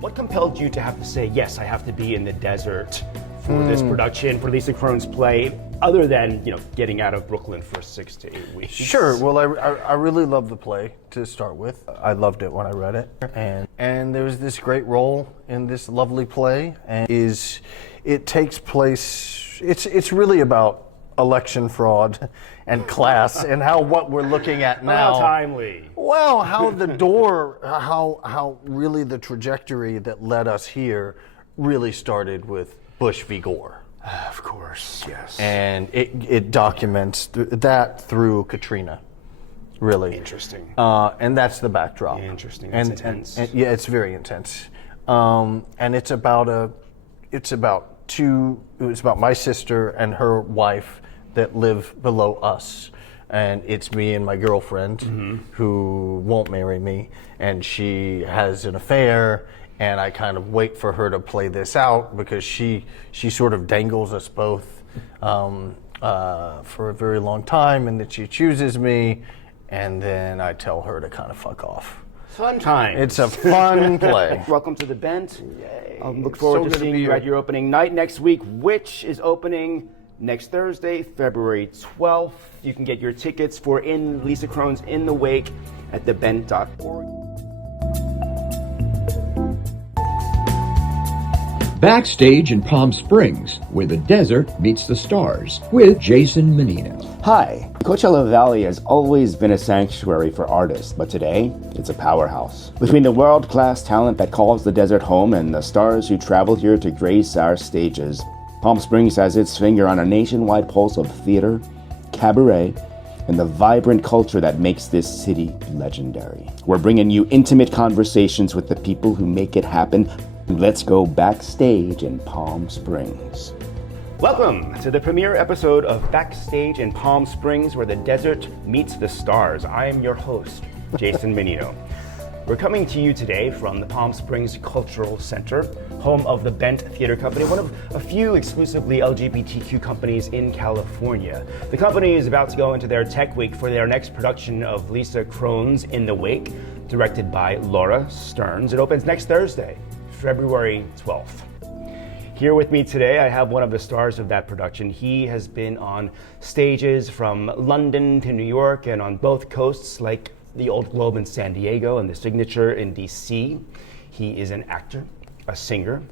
What compelled you to have to say, yes, I have to be in the desert for this production, for Lisa Kron's play, other than, getting out of Brooklyn for 6 to 8 weeks? Sure. Well, I really loved the play to start with. I loved it when I read it. And there's this great role in this lovely play. And it takes place, it's really about election fraud and class and what we're looking at now. How timely. Well, how the door, how really the trajectory that led us here really started with Bush v. Gore. Of course, yes. And it documents that through Katrina, really. Interesting. And that's the backdrop. Interesting. That's intense. And yeah, it's very intense. And it's about my sister and her wife that live below us. And it's me and my girlfriend who won't marry me, and she has an affair, and I kind of wait for her to play this out because she sort of dangles us both for a very long time, and then she chooses me, and then I tell her to kind of fuck off. Fun time. It's a fun play. Welcome to the Bent. Yay. I look forward to seeing you at your opening night next week, which is opening next Thursday, February 12th. You can get your tickets for Lisa Kron's In the Wake at thebent.org. Backstage in Palm Springs, where the desert meets the stars, with Jason Mannino. Hi. Coachella Valley has always been a sanctuary for artists, but today, it's a powerhouse. Between the world-class talent that calls the desert home and the stars who travel here to grace our stages, Palm Springs has its finger on a nationwide pulse of theater, cabaret, and the vibrant culture that makes this city legendary. We're bringing you intimate conversations with the people who make it happen. Let's go backstage in Palm Springs. Welcome to the premiere episode of Backstage in Palm Springs, where the desert meets the stars. I am your host, Jason Mannino. We're coming to you today from the Palm Springs Cultural Center, home of the Bent Theater Company, one of a few exclusively LGBTQ companies in California. The company is about to go into their tech week for their next production of Lisa Kron's In the Wake, directed by Laura Stearns. It opens next Thursday, February 12th. Here with me today, I have one of the stars of that production. He has been on stages from London to New York and on both coasts, like the Old Globe in San Diego and the Signature in DC. He is an actor, a singer,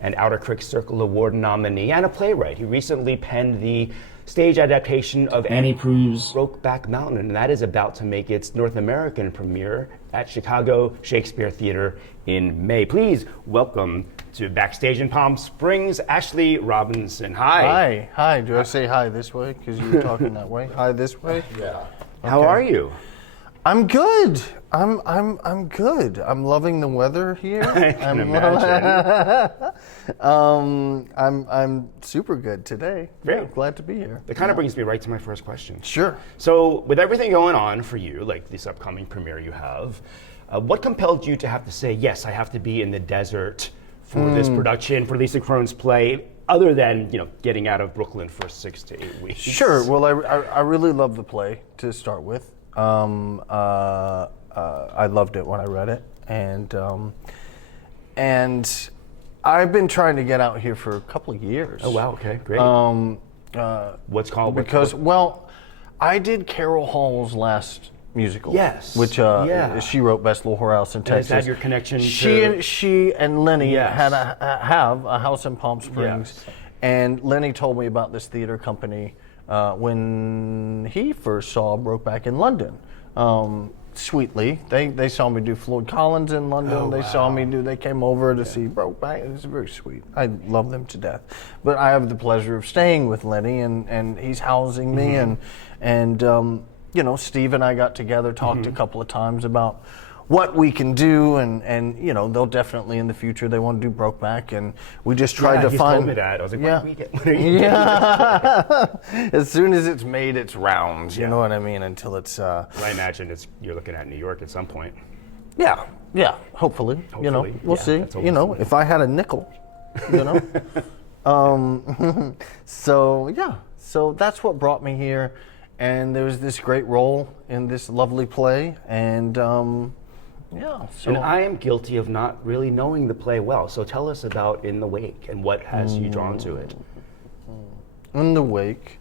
an Outer Critics Circle Award nominee, and a playwright. He recently penned the stage adaptation of Annie Proulx's Brokeback Mountain, and that is about to make its North American premiere at Chicago Shakespeare Theater in May. Please welcome to Backstage in Palm Springs, Ashley Robinson. Hi. Hi. Do I say hi this way because you were talking that way? Hi this way? Yeah. Okay. How are you? I'm good. I'm good. I'm loving the weather here. I can imagine. I'm super good today. Great. Yeah, glad to be here. That kind of brings me right to my first question. Sure. So, with everything going on for you, like this upcoming premiere you have, what compelled you to have to say, yes, I have to be in the desert for this production, for Lisa Kron's play, other than, getting out of Brooklyn for 6 to 8 weeks? Sure. Well, I really loved the play to start with. I loved it when I read it, and I've been trying to get out here for a couple of years. Oh wow! Okay, great. What's called? Because I did Carol Hall's last musical. Yes. Which she wrote Best Little Whorehouse in Texas. Is that your connection? She and Lenny Yes. have a house in Palm Springs, Yes. and Lenny told me about this theater company when he first saw Brokeback in London. Sweetly, they saw me do Floyd Collins in London. Oh, they saw me do. They came over to see Brokeback. It was very sweet. I love them to death. But I have the pleasure of staying with Lenny, and he's housing me, and Steve and I got together, talked a couple of times about what we can do, and they'll definitely in the future they want to do Brokeback, and we just tried to find. Told me that. I was like, yeah, what are you doing? As soon as it's made its rounds, you know what I mean. Until it's. I imagine you're looking at New York at some point. Yeah. Hopefully. We'll see. If I had a nickel, So that's what brought me here, and there was this great role in this lovely play, and Yeah. So And I am guilty of not really knowing the play well. So tell us about In the Wake and what has you drawn to it. In the Wake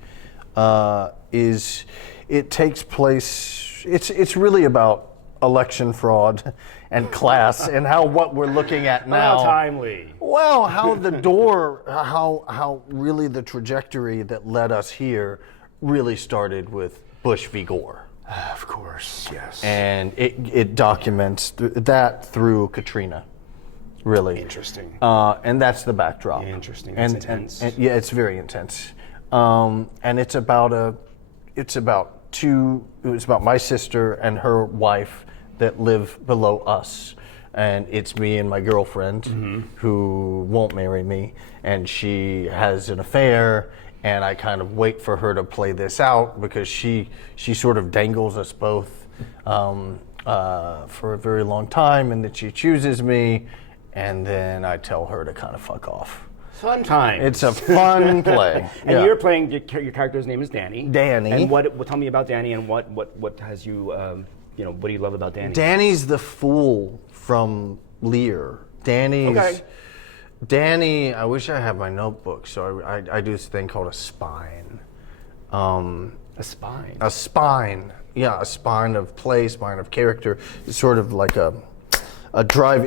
it takes place. It's really about election fraud and class and how what we're looking at now. How timely. Well, how the door, how really the trajectory that led us here really started with Bush v. Gore. Of course, yes. And it documents that through Katrina, really. Interesting. And that's the backdrop. Interesting. It's intense. And yeah, it's very intense. And it's about my sister and her wife that live below us. And it's me and my girlfriend who won't marry me, and she has an affair, and I kind of wait for her to play this out because she sort of dangles us both for a very long time, and then she chooses me, and then I tell her to kind of fuck off. Fun time. It's a fun play. And Yeah. you're playing, your character's name is Danny. Danny. And what tell me about Danny and what has you, what do you love about Danny? Danny's the fool from Lear. Okay. Danny, I wish I had my notebook, so I do this thing called a spine. A spine. A spine. Yeah, a spine of play, spine of character. It's sort of like a drive.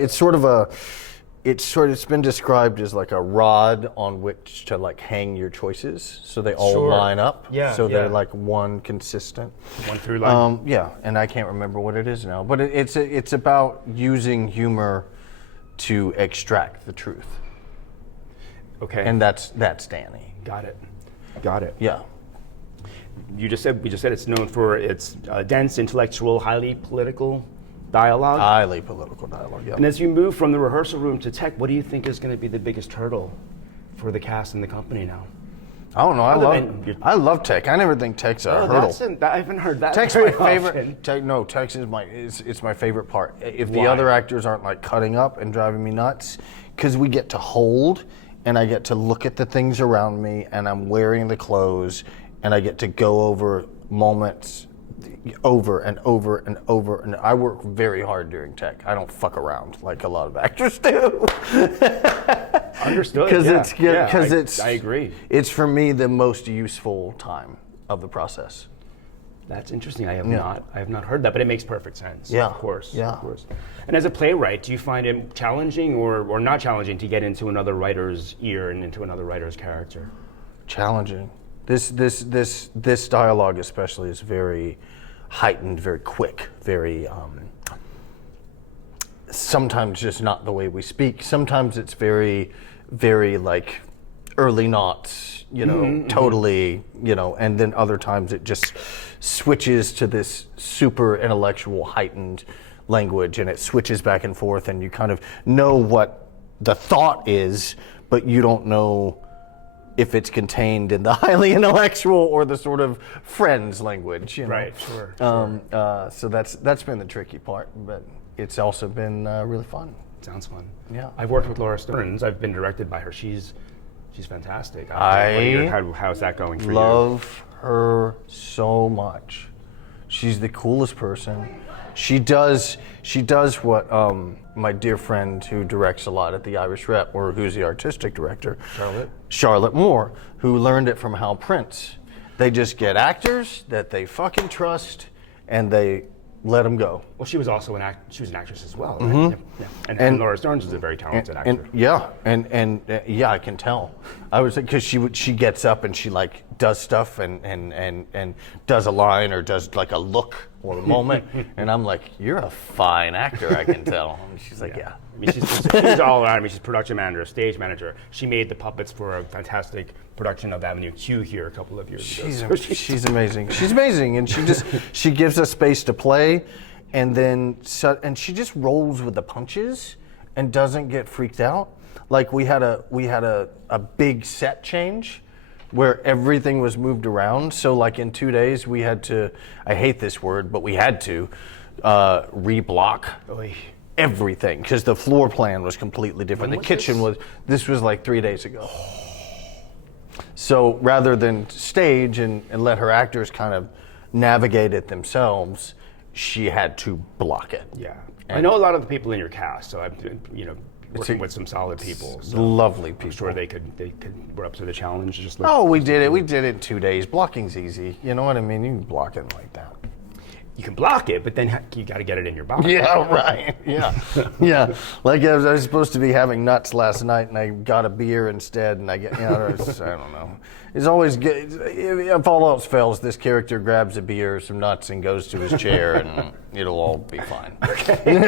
It's been described as like a rod on which to like hang your choices, so they all Sure. line up. Yeah, So they're yeah. like one consistent. One through line. Yeah, and I can't remember what it is now, but it's about using humor to extract the truth, Okay. and that's Danny. Got it. Yeah. We just said it's known for its dense, intellectual, highly political dialogue. Highly political dialogue. Yeah. And as you move from the rehearsal room to tech, what do you think is going to be the biggest hurdle for the cast and the company now? I don't know. than- I love tech. I never think tech's a hurdle. I haven't heard that. Tech's very my favorite. often. Tech is it's my favorite part. If the Why? other actors aren't like cutting up and driving me nuts, because we get to hold and I get to look at the things around me and I'm wearing the clothes and I get to go over moments over and over and over, and I work very hard during tech. I don't fuck around like a lot of actors do. Understood. Because I agree. It's for me the most useful time of the process. That's interesting. I have not heard that, but it makes perfect sense. Yeah. Of course. Yeah. Of course. And as a playwright, do you find it challenging or not challenging to get into another writer's ear and into another writer's character? Challenging. This dialogue especially is very heightened, very quick, very sometimes just not the way we speak. Sometimes it's very, very like early noughts, totally, and then other times it just switches to this super intellectual heightened language, and it switches back and forth, and you kind of know what the thought is, but you don't know if it's contained in the highly intellectual or the sort of friends language, Right, sure. So that's been the tricky part, but it's also been really fun. Sounds fun. Yeah. I've worked with Laura Stearns. I've been directed by her. She's fantastic. How's that going for you? Love her so much. She's the coolest person. She does what my dear friend who directs a lot at the Irish Rep, or who's the artistic director, Charlotte Moore, who learned it from Hal Prince. They just get actors that they fucking trust, and they let them go. Well, she was also an actress as well, right? Yeah. And Laura Stearns is a very talented actor. And I can tell. I was because she gets up and she like does stuff and does a line or does like a look or a moment, and I'm like, you're a fine actor, I can tell. And she's like, yeah. I mean, she's all around. I mean, she's production manager, stage manager. She made the puppets for a fantastic production of Avenue Q here a couple of years ago. She's amazing. She's amazing, and she gives us space to play, and then she just rolls with the punches and doesn't get freaked out. Like we had a big set change where everything was moved around. So like in 2 days we had to, I hate this word, but we had to reblock everything because the floor plan was completely different. When The kitchen was this was like 3 days ago. So rather than stage and let her actors kind of navigate it themselves, she had to block it. Yeah. I know a lot of the people in your cast, so I'm working with some solid people. So Lovely people. I'm sure they could were up to the challenge. Just We did it. We did it in 2 days. Blocking's easy. You know what I mean? You can block it like that. You can block it, but then you got to get it in your body. Yeah, right. Yeah, yeah. Like I was supposed to be having nuts last night, and I got a beer instead, and I don't know. It's always good. If all else fails, this character grabs a beer, some nuts, and goes to his chair, and it'll all be fine. Okay.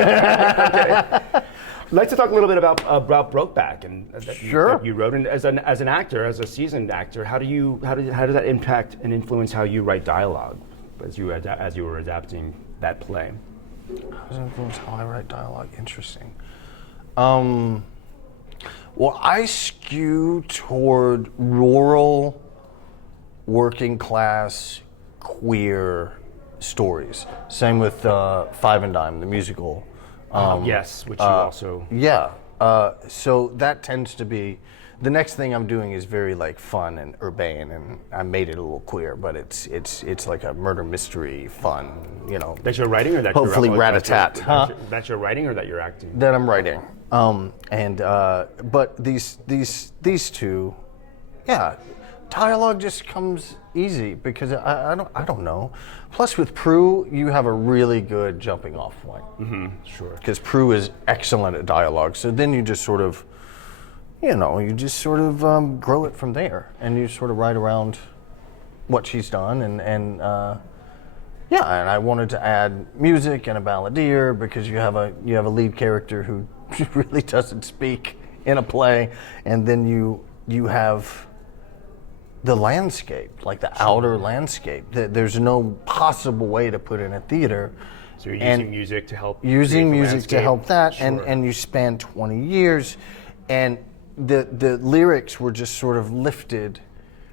I'd like to talk a little bit about Brokeback, and Sure. you wrote as an actor, as a seasoned actor. How does that impact and influence how you write dialogue as you were adapting that play? How does it influence how I write dialogue? Interesting. Well, I skew toward rural, working class, queer stories. Same with Five and Dime, the musical. Yes, which you also... Yeah. So that tends to be... The next thing I'm doing is very like fun and urbane, and I made it a little queer, but it's like a murder mystery fun, you know. That you're writing, or that hopefully you're rat-a-tat. That you're writing, or that you're acting? That I'm writing. But these two, yeah, dialogue just comes easy because I don't know. Plus with Prue, you have a really good jumping off point. Mm-hmm, sure. Because Prue is excellent at dialogue, so then you just sort of, grow it from there, and you sort of write around what she's done, and I wanted to add music and a balladeer because you have a lead character who really doesn't speak in a play, and then you have the landscape, like the outer landscape. There's no possible way to put in a theater. So you're using music to help. Using music to help that, Sure. and you span 20 years, and the lyrics were just sort of lifted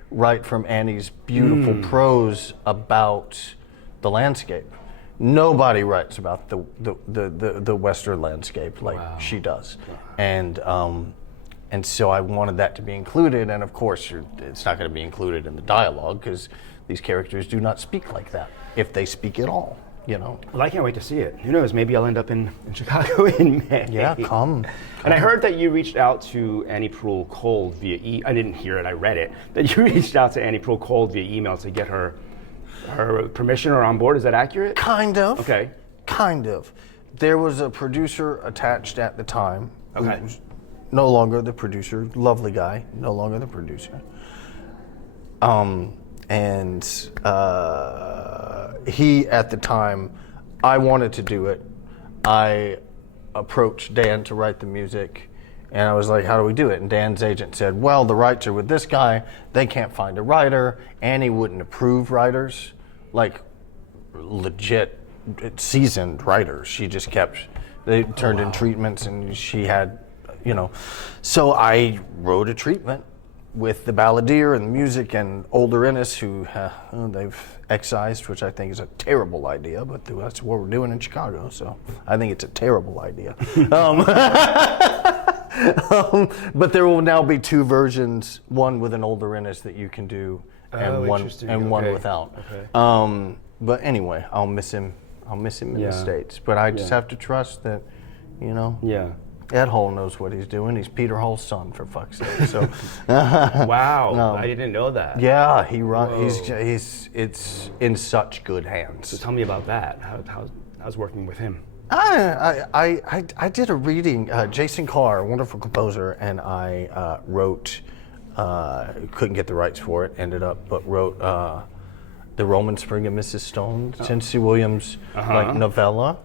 right from Annie's beautiful prose about the landscape. Nobody writes about the Western landscape like she does, and so I wanted that to be included. And of course, it's not going to be included in the dialogue because these characters do not speak like that, if they speak at all. You know. Well, I can't wait to see it. Who knows? Maybe I'll end up in Chicago in May. Yeah, come. And I heard that you reached out to Annie Proulx cold via I didn't hear it, I read it. That you reached out to Annie Proulx cold via email to get her permission or on board. Is that accurate? Kind of. Okay. Kind of. There was a producer attached at the time. Okay. Who was no longer the producer. Lovely guy. No longer the producer. He, at the time, I wanted to do it. I approached Dan to write the music, and I was like, how do we do it? And Dan's agent said, well, the rights are with this guy. They can't find a writer. Annie wouldn't approve writers, like legit seasoned writers. She just they turned in treatments, and she had, So I wrote a treatment with the balladeer and the music and older Innes, who they've excised, which I think is a terrible idea, but that's what we're doing in Chicago, so I think it's a terrible idea. But there will now be two versions, one with an older Innes that you can do, and one without. Okay. But anyway, I'll miss him in the States, but I just have to trust that, Yeah. Ed Hull knows what he's doing. He's Peter Hull's son, for fuck's sake. So, Wow, I didn't know that. yeah, he runs. It's in such good hands. So tell me about that. How's working with him? I did a reading. Jason Carr, a wonderful composer, and I wrote. Couldn't get the rights for it. Ended up, but wrote the Roman Spring of Mrs. Stone, Tennessee Williams novella.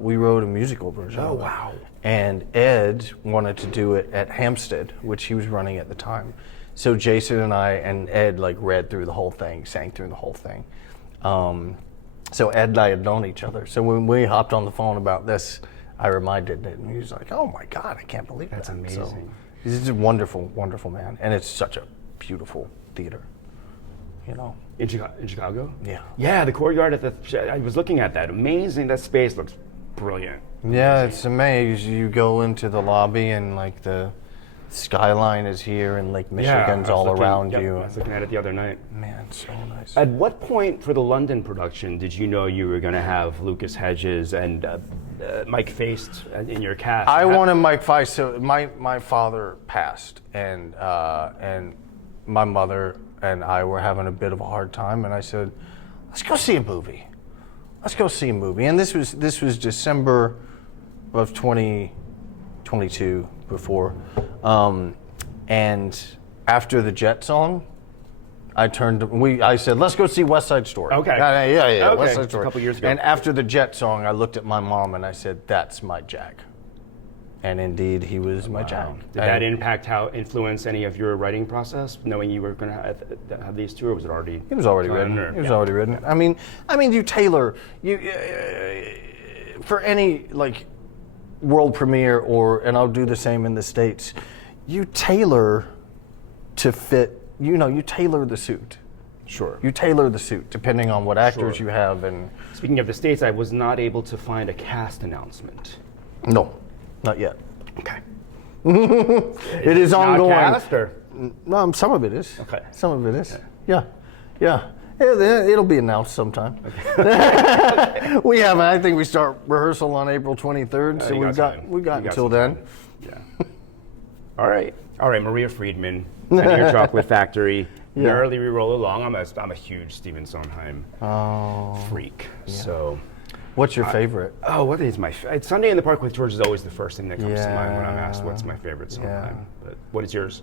We wrote a musical version. Oh, of it. wow. And Ed wanted to do it at Hampstead, which he was running at the time. So Jason and I and Ed read through the whole thing, sang through the whole thing. So Ed and I had known each other. So when we hopped on the phone about this, I reminded Ed, and he was like, "Oh my God, I can't believe That's that." amazing. So he's a wonderful, wonderful man, and it's such a beautiful theater. In Chicago? Yeah. Yeah, the courtyard I was looking at that. Amazing. That space looks brilliant. Yeah, it's amazing. You go into the lobby and the skyline is here, and Lake Yeah, Michigan's I was all looking- around yep, you. I was looking at it the other night. Man, so nice. At what point for the London production did you know you were going to have Lucas Hedges and Mike Feist in your cast? I wanted Mike Feist. So my father passed, and my mother and I were having a bit of a hard time, and I said, "Let's go see a movie. Let's go see a movie." And this was December of 2022 before, and after the Jet song, I said, "Let's go see West Side Story." Okay. Yeah. Okay, West Side it's a Story. couple years ago. And after the Jet song, I looked at my mom and I said, "That's my Jack." And indeed, he was my Jack. Did that influence any of your writing process, knowing you were going to have these two, or was it already? It was already done, written. or- It was yeah. already written. I mean, you tailor for any like world premiere, and I'll do the same in the States. You tailor to fit. You tailor the suit. Sure. You tailor the suit depending on what actors Sure. you have, and Speaking of the States, I was not able to find a cast announcement. no, not yet. Okay. It is Not ongoing. cast, or? Some of it is. Okay. Some of it is. Yeah. It'll be announced sometime. We haven't. I think we start rehearsal on April 23rd, so You we've got time. we've got You until some then. time. Yeah. All right. Maria Friedman, and your Chocolate Factory. Yeah. Merrily we roll along. I'm a huge Stephen Sondheim freak. So. What's your favorite? Oh, what is my Sunday in the Park with George is always the first thing that comes to mind when I'm asked Yeah. what's my favorite Sondheim. Yeah. But what is yours?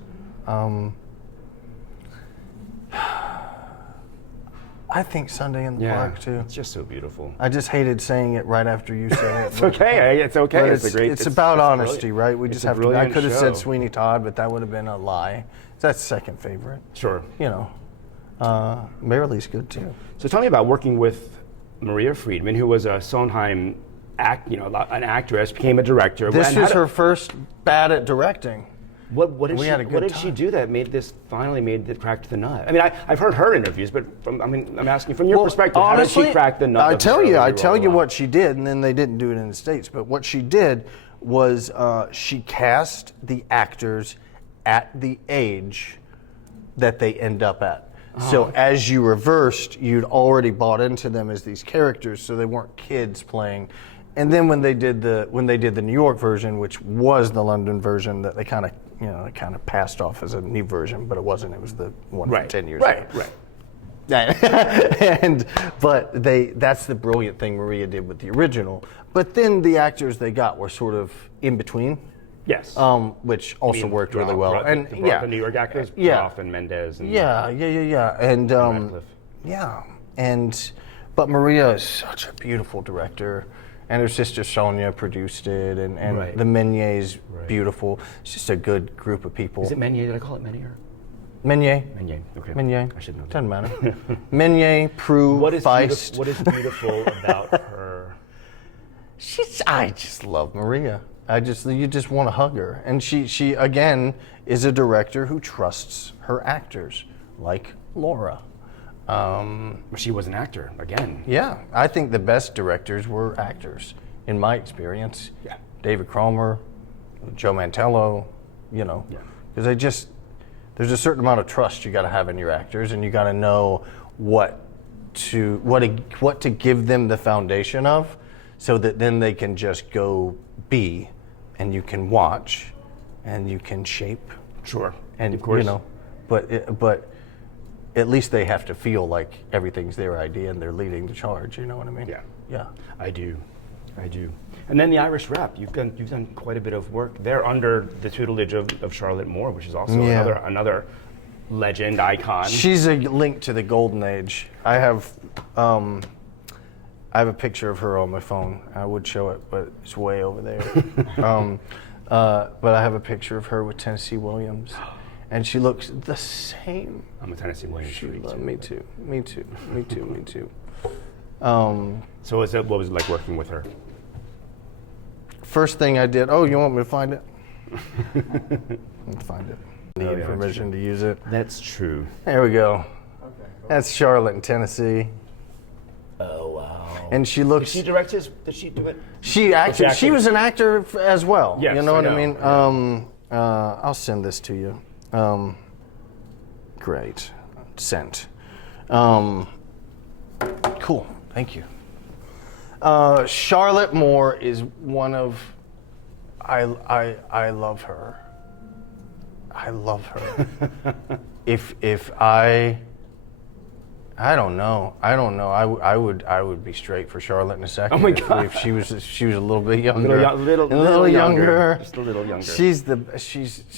I think Sunday in the Park too. It's just so beautiful. I just hated saying it right after you said it. It's okay. It's okay. But It's a great. It's about honesty, brilliant. right? We It's just a have to. I brilliant could have show. said Sweeney Todd, but that would have been a lie. That's second favorite. Sure. Merrilee's good too. So tell me about working with Maria Friedman, who was a Sondheim an actress, became a director. This And was how her first bad at directing. What did we she? had a good What did she time. do that finally made the cracked the nut? I mean, I've heard her interviews, but I'm asking from your perspective, Honestly, how did she crack the nut? I of tell Merrily you, We Roll Along? what she did, and then they didn't do it in the States. But what she did was she cast the actors at the age that they end up at. So as you reversed, you'd already bought into them as these characters, so they weren't kids playing. And then when they did the New York version, which was the London version, that they kind of passed off as a new version, but it wasn't. It was the one from 10 years ago. Right. But that's the brilliant thing Maria did with the original. But then the actors they got were sort of in between. Yes. Which also worked really well. And And the New York actors, yeah. Groff and Mendez. And Yeah. And Radcliffe. but Maria is such a beautiful director, and her sister Sonia produced it, and Right. the Menyer's Right. beautiful. It's just a good group of people. Is it Menyer? Did I call it Menyer? Menyer? Menyer. Okay. Menyer. I should know that. Doesn't matter. Menyer, Prue, What is Feist. what is beautiful about her? I just love Maria. You just want to hug her. And she again is a director who trusts her actors, like Laura. She was an actor again. Yeah, I think the best directors were actors, in my experience. Yeah. David Cromer, Joe Mantello, Yeah. because there's a certain amount of trust you got to have in your actors, and you got to know what to give them the foundation of, so that then they can just go be, and you can watch, and you can shape, Sure. and of course. but at least they have to feel like everything's their idea and they're leading the charge. You know what I mean? Yeah. Yeah. I do. And then the Irish Rep. You've done quite a bit of work there under the tutelage of Charlotte Moore, which is also Yeah. another legend icon. She's a link to the golden age. I have a picture of her on my phone. I would show it, but it's way over there. But I have a picture of her with Tennessee Williams, and she looks the same. I'm a Tennessee Williams freak too. Me too. So what was it like working with her? First thing I did. Oh, you want me to find it? Let's find it. Need yeah, permission to use it. That's true. There we go. That's Charlotte in Tennessee. Oh wow. And she looks. Did she direct his? Did she do it? She acted. acted? She was an actor as well. Yes, you know I what I know. mean. Yeah. I'll send this to you. Great. Sent. Cool. Thank you. Charlotte Moore is one of. I love her. I love her. if I don't know. I would be straight for Charlotte in a second. Oh my God. If she was a little bit younger, A little younger. Just a little younger. She's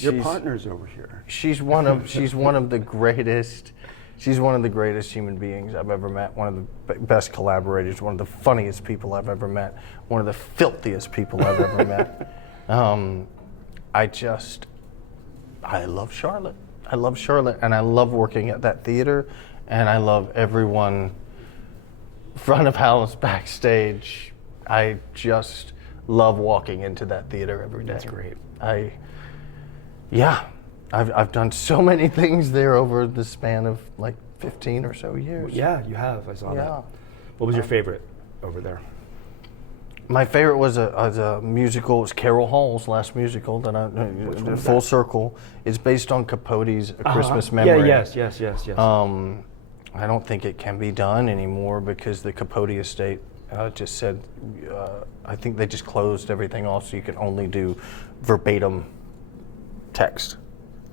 Your partner's over here. She's one of the greatest. She's one of the greatest human beings I've ever met. One of the best collaborators. One of the funniest people I've ever met. One of the filthiest people I've ever met. I love Charlotte. I love Charlotte, and I love working at that theater, and I love everyone front of house, backstage. I just love walking into that theater every day. That's great. I've done so many things there over the span of like 15 or so years. Yeah, you have. I saw that. Yeah. What was your favorite over there? My favorite was a musical. It was Carol Hall's last musical that I did, Full Circle. It's based on Capote's A Christmas Memory. Yeah, yes. I don't think it can be done anymore because the Capote estate just said, I think they just closed everything off so you can only do verbatim text.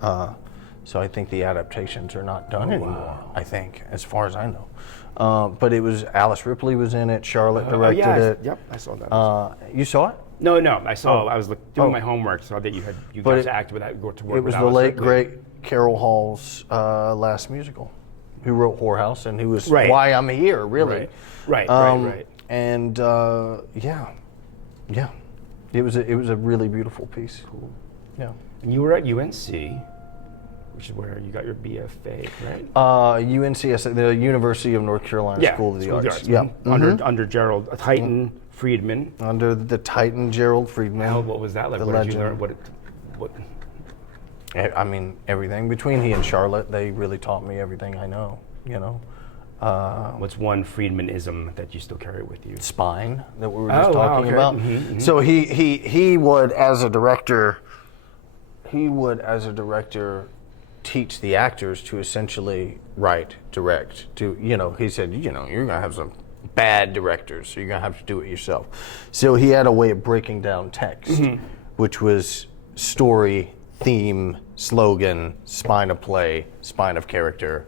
So I think the adaptations are not done anymore, I think, as far as I know. But it was, Alice Ripley was in it, Charlotte directed it. Yep, I saw that. You saw it? No, I saw. I was doing my homework, saw that you got to act without go to work. It was the late great Carol Hall's last musical, who wrote Whorehouse and who was why I'm here, really. Right. And yeah, it was a really beautiful piece. Cool. Yeah. And you were at UNC, which is where you got your BFA, right? UNCS, the University of North Carolina School of the Arts. Yeah. Under Gerald Titan Friedman. Under the Titan Gerald Friedman. What was that like? The What legend. did you learn? What? I mean, everything. Between he and Charlotte, they really taught me everything I know, you know. What's one Friedmanism that you still carry with you? Spine, that we were just talking okay. about. So he would, as a director, teach the actors to essentially write, direct, he said, you're going to have some bad directors, so you're going to have to do it yourself. So he had a way of breaking down text, which was story, theme, slogan, spine of play, spine of character,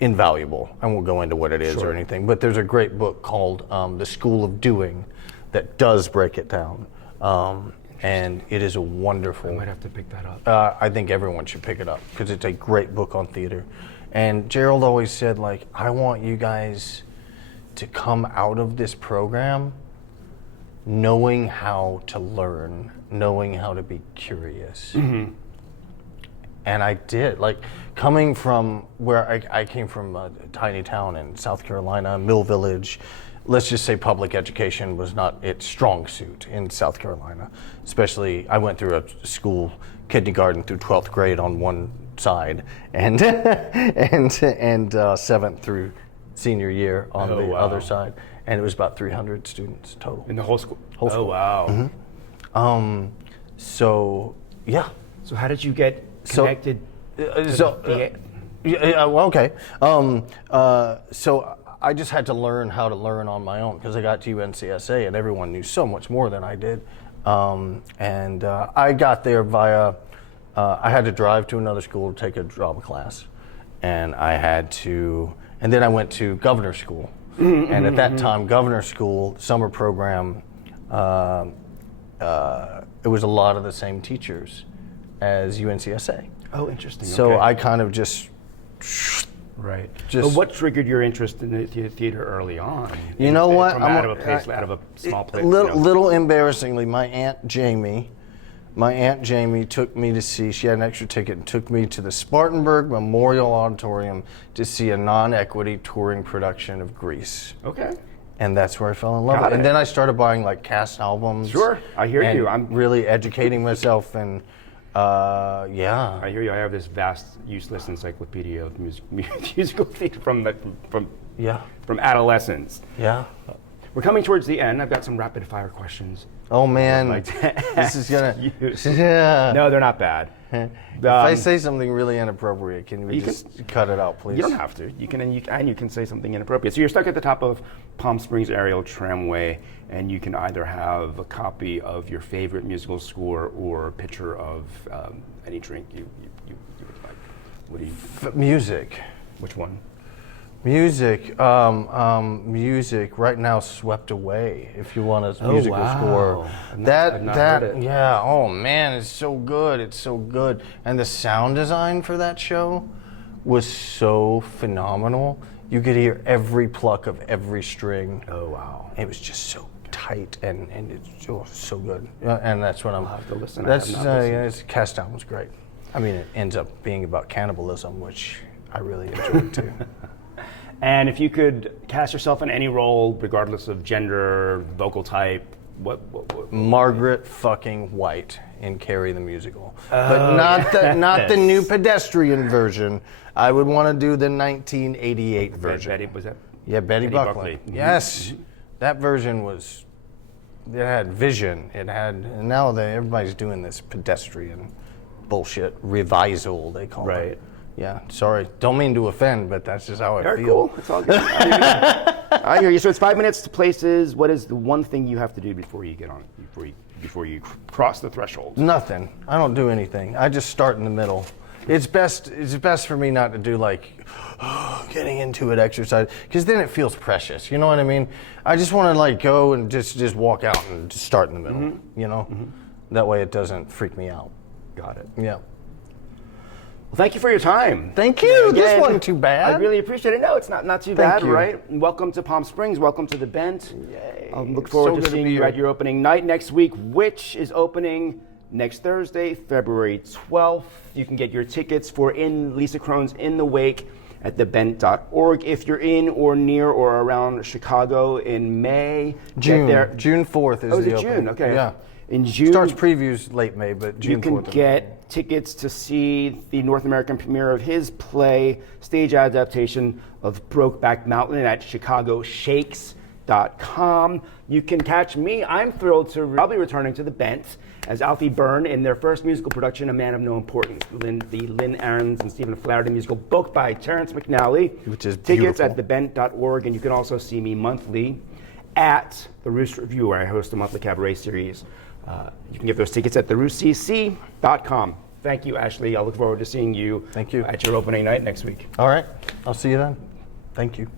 invaluable. I won't go into what it is or anything, but there's a great book called The School of Doing that does break it down. And it is a wonderful. I might have to pick that up. I think everyone should pick it up because it's a great book on theater. And Gerald always said, like, I want you guys to come out of this program knowing how to learn, knowing how to be curious. And I did. Like, coming from where I came from, a tiny town in South Carolina, Mill Village. Let's just say public education was not its strong suit in South Carolina. Especially, I went through a school, kindergarten through 12th grade on one side, and 7th through senior year on the other side, and it was about 300 students total In the whole school? school. Wow. So yeah. So how did you get connected? So I just had to learn how to learn on my own because I got to UNCSA and everyone knew so much more than I did. I got there via, I had to drive to another school to take a drama class. And then I went to Governor School. And at that time, Governor School, summer program, it was a lot of the same teachers as UNCSA. Oh, interesting. So okay. I kind of just... Right. Just- But what triggered your interest in the theater early on? You know what? From out of a small place. Little embarrassingly, my Aunt Jamie took me to see, she had an extra ticket and took me to the Spartanburg Memorial Auditorium to see a non-equity touring production of Grease. Okay. And that's where I fell in love with it. And then I started buying like cast albums. Sure, I hear you. I'm really educating myself and yeah. I hear you. I have this vast, useless encyclopedia of musical theater from adolescence. Yeah. We're coming towards the end. I've got some rapid fire questions. Oh man, Like to this is gonna. ask you. Yeah. No, they're not bad. If I say something really inappropriate, can we You just cut it out, please? You don't have to. You can, and you can say something inappropriate. So you're stuck at the top of Palm Springs Aerial Tramway, and you can either have a copy of your favorite musical score or a picture of any drink you would like. What do you? Music. Which one? Music, music. Right now, "Swept Away." If you want a musical score, I've not heard it. yeah. Oh man, it's so good. It's so good. And the sound design for that show was so phenomenal. You could hear every pluck of every string. Oh wow! It was just so tight and it's so good. And that's what I'm. I'll have to listen. That's I have not listened. yeah, it's cast down was great. I mean, it ends up being about cannibalism, which I really enjoyed too. And if you could cast yourself in any role, regardless of gender, vocal type, what Margaret fucking White in Carrie the Musical, but not the new pedestrian version. I would want to do the 1988 version. Betty, was that? Yeah, Betty Buckley. Buckley. Mm-hmm. Yes, that version was. It had vision. It had. And now everybody's doing this pedestrian bullshit revisal. They call it. Right. Yeah, sorry. Don't mean to offend, but that's just how I Very feel. cool. It's all good. I hear you. So it's 5 minutes to places. What is the one thing you have to do before you get on? Before you cross the threshold? Nothing. I don't do anything. I just start in the middle. It's best for me not to do like getting into it exercise, because then it feels precious. You know what I mean? I just want to like go and just walk out and just start in the middle. Mm-hmm. You know, that way it doesn't freak me out. Got it. Yeah. Well, thank you for your time. Thank you. This Again, wasn't too bad. I really appreciate it. No, it's not too Thank bad, you. right? And welcome to Palm Springs. Welcome to the Bent. Yay. I'll look It's forward so to good to seeing be you here. at your opening night next week, which is opening next Thursday, February 12th. You can get your tickets for Lisa Krone's In the Wake at thebent.org. If you're in or near or around Chicago in May, June. get there. June 4th is Oh, is the it opening. June? Okay. Yeah. In June, Starts previews late May, but June you can 4th is get tickets to see the North American premiere of his play, stage adaptation of Brokeback Mountain at chicagoshakes.com. You can catch me. I'm thrilled to be returning to the Bent as Alfie Byrne in their first musical production, A Man of No Importance, the Lynn Ahrens and Stephen Flaherty musical, book by Terrence McNally. Which is tickets beautiful. at thebent.org, and you can also see me monthly at the Rooster Review, where I host a monthly cabaret series. You can get those tickets at theroostcc.com. Thank you, Ashley. I look forward to seeing you Thank you. at your opening night next week. All right. I'll see you then. Thank you.